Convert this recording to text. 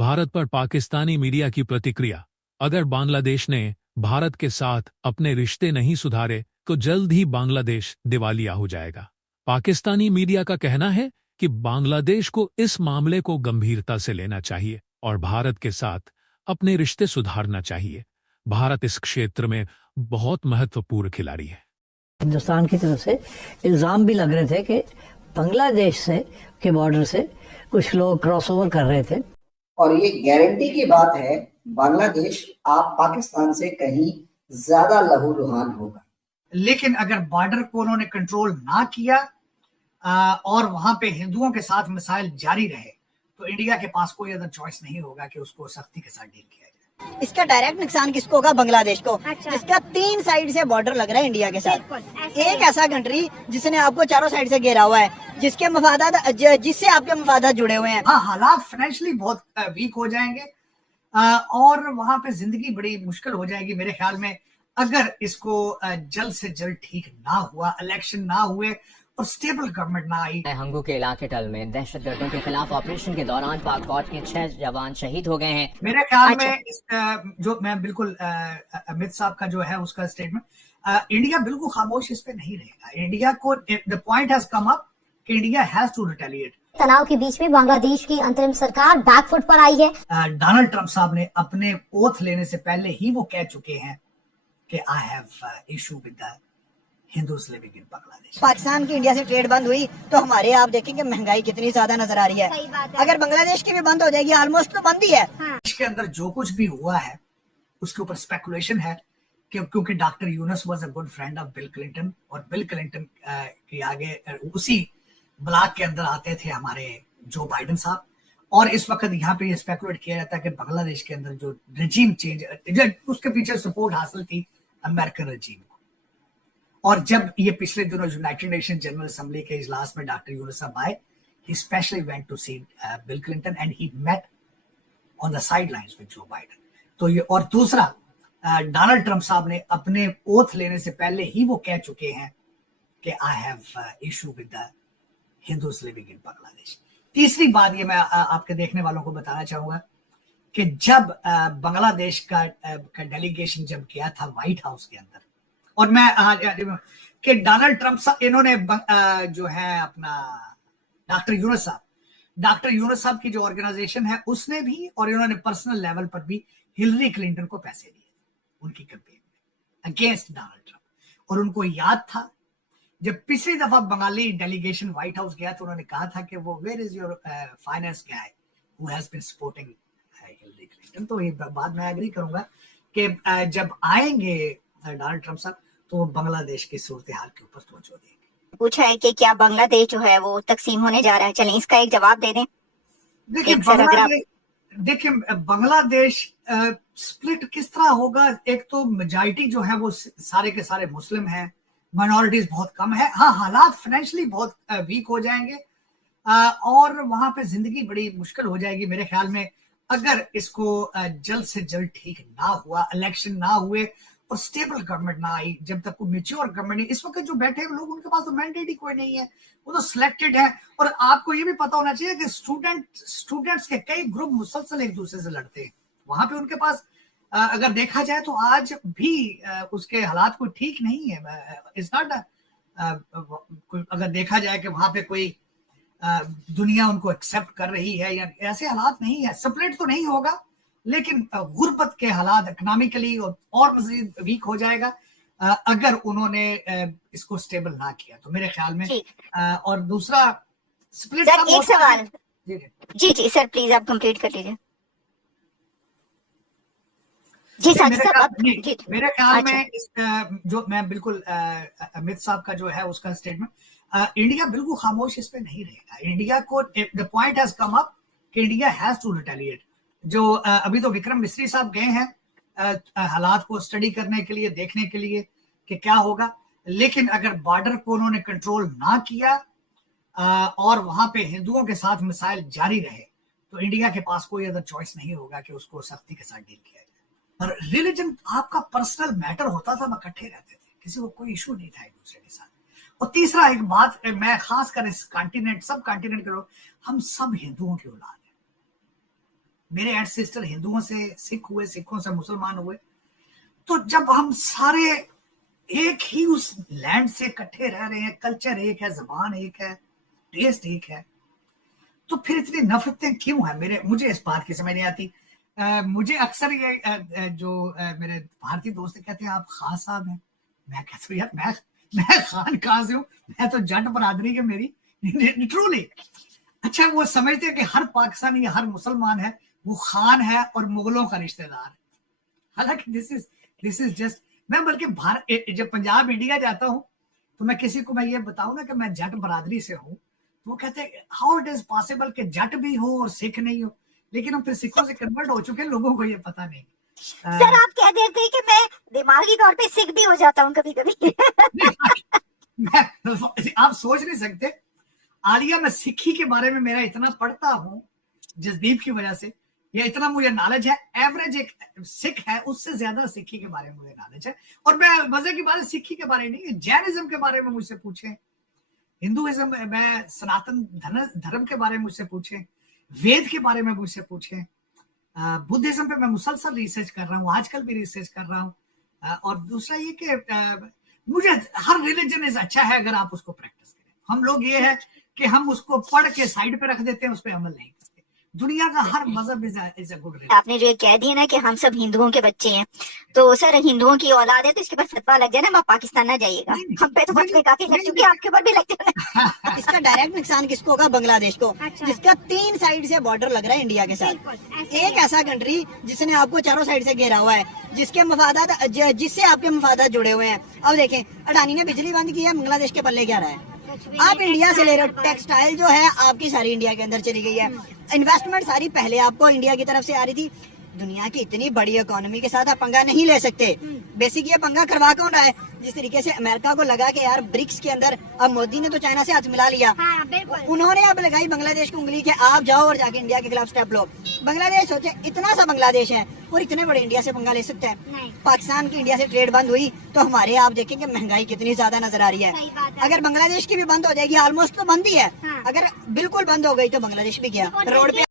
भारत पर पाकिस्तानी मीडिया की प्रतिक्रिया। अगर बांग्लादेश ने भारत के साथ अपने रिश्ते नहीं सुधारे तो जल्द ही बांग्लादेश दिवालिया हो जाएगा। पाकिस्तानी मीडिया का कहना है कि बांग्लादेश को इस मामले को गंभीरता से लेना चाहिए और भारत के साथ अपने रिश्ते सुधारना चाहिए। भारत इस क्षेत्र में बहुत महत्वपूर्ण खिलाड़ी है। हिंदुस्तान की तरफ से इल्जाम भी लग रहे थे कि बांग्लादेश से के बॉर्डर से कुछ लोग क्रॉस ओवर कर रहे थे, और ये गारंटी की बात है बांग्लादेश आप पाकिस्तान से कहीं ज्यादा लहूलुहान होगा। लेकिन अगर बॉर्डर को उन्होंने कंट्रोल ना किया और वहां पे हिंदुओं के साथ मिसाइल जारी रहे तो इंडिया के पास कोई अदर चॉइस नहीं होगा कि उसको सख्ती के साथ डील किया जाए। इसका डायरेक्ट नुकसान किसको होगा? बांग्लादेश को। अच्छा। इसका 3 साइड से बॉर्डर लग रहा है इंडिया के साथ। एक ऐसा कंट्री जिसने आपको चारों साइड से घेरा हुआ है, जिसके मफादात जिससे आपके मफादात जुड़े हुए हैं। हाँ, हालात फाइनेंशियली बहुत वीक हो जाएंगे और वहां पे जिंदगी बड़ी मुश्किल हो जाएगी मेरे ख्याल में, अगर इसको जल्द से जल्द ठीक ना हुआ, इलेक्शन ना हुए और स्टेबल गवर्नमेंट ना आई। हंगू के इलाके टल में दहशतगर्दों के खिलाफ ऑपरेशन के दौरान पाक फौज के 6 जवान शहीद हो गए हैं। मेरे ख्याल में जो मैं बिल्कुल अमित साहब का जो है उसका स्टेटमेंट, इंडिया बिल्कुल खामोश इस पे नहीं रहेगा। इंडिया को the point has come up कि इंडिया हैज टू रिटेलिएट। तनाव के बीच में बांग्लादेश की अंतरिम सरकार बैकफुट पर आई है। डोनाल्ड ट्रंप साहब ने अपने ओथ लेने से पहले ही वो कह चुके हैं कि I have issue with the Hindus living in Bangladesh. Pakistan की इंडिया से ट्रेड बंद हुई तो हमारे आप देखेंगे महंगाई कितनी ज्यादा नजर आ रही है। अगर बांग्लादेश की भी बंद हो जाएगी, ऑलमोस्ट तो बंद ही है। इसके अंदर जो कुछ भी हुआ है उसके ऊपर स्पेकुलेशन है क्योंकि doctor Yunus was a good friend of bill Clinton और बिल क्लिंटन के आगे उसी ब्लॉक के अंदर आते थे हमारे जो बाइडेन साहब। और इस वक्त यहाँ पे ये स्पेकुलेट किया जाता है कि बांग्लादेश के अंदर जो रजीम चेंज, उसके पीछे सपोर्ट हासिल थी अमेरिकन रजीम को। और जब ये पिछले दिनों यूनाइटेड नेशन जनरल असेंबली के इजलास में डॉक्टर यूनुस साहब आए, he specially went to see Bill Clinton and he met on the sidelines with Joe Biden। तो ये, और दूसरा डोनाल्ड ट्रंप साहब ने अपने ओथ लेने से पहले ही वो कह चुके हैं कि I have issue with the Hindus living in Bangladesh. तीसरी बात ये मैं आपके देखने वालों को बताना चाहूंगा कि जब बांग्लादेश का डेलीगेशन जब गया था व्हाइट हाउस के अंदर, और मैं कि डोनाल्ड ट्रंप साहब इन्होंने जो है अपना डॉक्टर यूनुस साहब की जो ऑर्गेनाइजेशन है उसने भी और इन्होंने पर्सनल लेवल पर भी हिलरी क्लिंटन को पैसे दिए उनकी कैंपेन में अगेंस्ट डोनाल्ड ट्रंप। और उनको याद था जब पिछली दफा बंगाली डेलीगेशन व्हाइट हाउस गया तो उन्होंने कहा था कि वो where is your finance guy who has been supporting Hillary Clinton. तो ये बात मैं एग्री करूंगा कि जब आएंगे डोनाल्ड ट्रंप साहब तो वो बांग्लादेश की सूरत हाल के ऊपर तवज्जो देंगे। पूछा है कि क्या बांग्लादेश जो है वो तकसीम होने जा रहा है? चलें इसका एक जवाब दे दें। देखिए बांग्लादेश स्प्लिट किस तरह होगा? एक तो मेजॉरिटी जो है वो सारे के सारे मुस्लिम हैं, माइनॉरिटीज बहुत कम है। हाँ, हालात फाइनेंशियली बहुत वीक हो जाएंगे और वहां पे जिंदगी बड़ी मुश्किल हो जाएगी मेरे ख्याल में, अगर इसको जल्द से जल्द ठीक ना हुआ, इलेक्शन ना हुए और स्टेबल गवर्नमेंट ना आई। जब तक कोई मेच्योर गवर्नमेंट नहीं, इस वक्त जो बैठे हुए लोग उनके पास तो मैंडेट ही कोई नहीं है, वो तो सिलेक्टेड है। और आपको ये भी पता होना चाहिए कि स्टूडेंट्स के कई ग्रुप मुसलसल एक दूसरे से लड़ते हैं वहां पे। उनके पास अगर देखा जाए तो आज भी उसके हालात कोई ठीक नहीं है। इट्स नॉट अगर देखा जाए कि वहां पे कोई दुनिया उनको एक्सेप्ट कर रही है या ऐसे हालात नहीं है। स्प्लिट तो नहीं होगा लेकिन गुर्बत के हालात इकोनॉमिकली और मजीद वीक हो जाएगा अगर उन्होंने इसको स्टेबल ना किया तो मेरे ख्याल में। और दूसरा स्प्लिट सर, एक सवाल। जी सर, प्लीज आप कंप्लीट कर लीजिए। जी सर, मेरे ख्याल में जो मैं बिल्कुल अमित साहब का जो है उसका स्टेटमेंट, इंडिया बिल्कुल खामोश इस पे नहीं रहेगा। इंडिया को the point has come up कि इंडिया हैज टू रिटेलिएट। जो अभी तो विक्रम मिस्री साहब गए हैं हालात को स्टडी करने के लिए, देखने के लिए कि क्या होगा, लेकिन अगर बॉर्डर को उन्होंने कंट्रोल ना किया और वहां पे हिंदुओं के साथ मिसाइल जारी रहे तो इंडिया के पास कोई अदर चॉइस नहीं होगा कि उसको सख्ती के साथ डील किया जाए। और रिलीजन आपका पर्सनल मैटर होता था, हम इकट्ठे रहते थे, किसी को कोई इशू नहीं था एक दूसरे के साथ। और तीसरा एक बात मैं खास कर इस कॉन्टिनेंट, सब कॉन्टिनेंट के लोग, हम सब हिंदुओं की औलाद है। मेरे एंसेस्टर हिंदुओं से सिख हुए, सिखों से मुसलमान हुए। तो जब हम सारे एक ही उस लैंड से इकट्ठे रह रहे हैं, कल्चर एक है, जबान एक है, टेस्ट एक है, तो फिर इतनी नफरतें क्यों है? मुझे इस बात की समझ नहीं आती। मुझे अक्सर ये मेरे भारतीय दोस्त कहते हैं आप खान साहब हैं। मैं कहता हूँ यार मैं खान कहाँ से हूँ? मैं तो जट बरादरी के मेरी ट्रूली। अच्छा, वो समझते हैं कि हर पाकिस्तानी या हर मुसलमान है वो खान है और मुगलों का रिश्तेदार है। हालांकि दिस इज जस्ट, मैं बल्कि जब पंजाब इंडिया जाता हूँ तो मैं किसी को मैं ये बताऊं ना कि मैं जट बरादरी से हूँ, तो वो कहते हैं हाउ इट इज पॉसिबल कि जट भी हो और सिख नहीं हो। लेकिन हम फिर सिखों से कन्वर्ट हो चुके हैं, लोगों को ये पता नहीं। सर आप कह देते हैं कि मैं दिमागी तौर पे सिख भी हो जाता हूँ कभी कभी। आप सोच नहीं सकते आलिया, मैं सिक्खी के बारे में मेरा इतना पढ़ता हूँ जसदीप की वजह से, या इतना मुझे नॉलेज है। एवरेज एक सिख है उससे ज्यादा सिक्खी के बारे में मुझे नॉलेज है। और मैं मजे की बात है, सिक्खी के बारे में नहीं, जैनिज्म के बारे में मुझसे पूछे, हिंदुइज्म में सनातन धर्म के बारे में मुझसे पूछे, वेद के बारे में मुझसे पूछे, बुद्धिज्म पे मैं मुसलसल रिसर्च कर रहा हूँ, आजकल भी रिसर्च कर रहा हूँ। और दूसरा ये कि मुझे हर रिलीजन इज अच्छा है अगर आप उसको प्रैक्टिस करें। हम लोग ये है कि हम उसको पढ़ के साइड पे रख देते हैं, उस पर अमल नहीं करते। दुनिया का हर मजहब इज अ गुड रिलीजन। आपने जो ये कह दिया ना कि हम सब हिंदुओं के बच्चे हैं, तो सर हिंदुओं की औलाद है तो इसके बाद फतवा लग जाए ना आप पाकिस्तान ना जाइएगा। हम पे तो फतवे काफी लग चुके हैं, आपके ऊपर भी लगते हैं। इसका डायरेक्ट नुकसान किसको होगा? बांग्लादेश को, जिसका 3 साइड से बॉर्डर लग रहा है इंडिया के साथ। एक ऐसा कंट्री जिसने आपको चारों साइड से घेरा हुआ है, जिसके मफादात जिससे आपके मफादात जुड़े हुए हैं। अब देखें, अडानी ने बिजली बंद की है, बांग्लादेश के पल्ले क्या रहा है? आप इंडिया से ले रहे हो, टेक्सटाइल जो है आपकी सारी इंडिया के अंदर चली गई है। इन्वेस्टमेंट सारी पहले आपको इंडिया की तरफ से आ रही थी। दुनिया की इतनी बड़ी इकोनॉमी के साथ आप पंगा नहीं ले सकते। बेसिक ये पंगा करवा कौन रहा है? जिस तरीके से अमेरिका को लगा कि यार ब्रिक्स के अंदर, अब मोदी ने तो चाइना से हाथ मिला लिया, उन्होंने अब लगाई बांग्लादेश को उंगली के आप जाओ और जाके इंडिया के खिलाफ स्टेप लो। बांग्लादेश सोचे इतना सा बांग्लादेश है और इतने बड़े इंडिया से पंगा ले सकते हैं? पाकिस्तान की इंडिया से ट्रेड बंद हुई तो हमारे आप देखेंगे महंगाई कितनी ज्यादा नजर आ रही है। अगर बांग्लादेश की भी बंद हो जाएगी, ऑलमोस्ट तो बंद ही है, अगर बिल्कुल बंद हो गई तो बांग्लादेश भी गया रोड पे।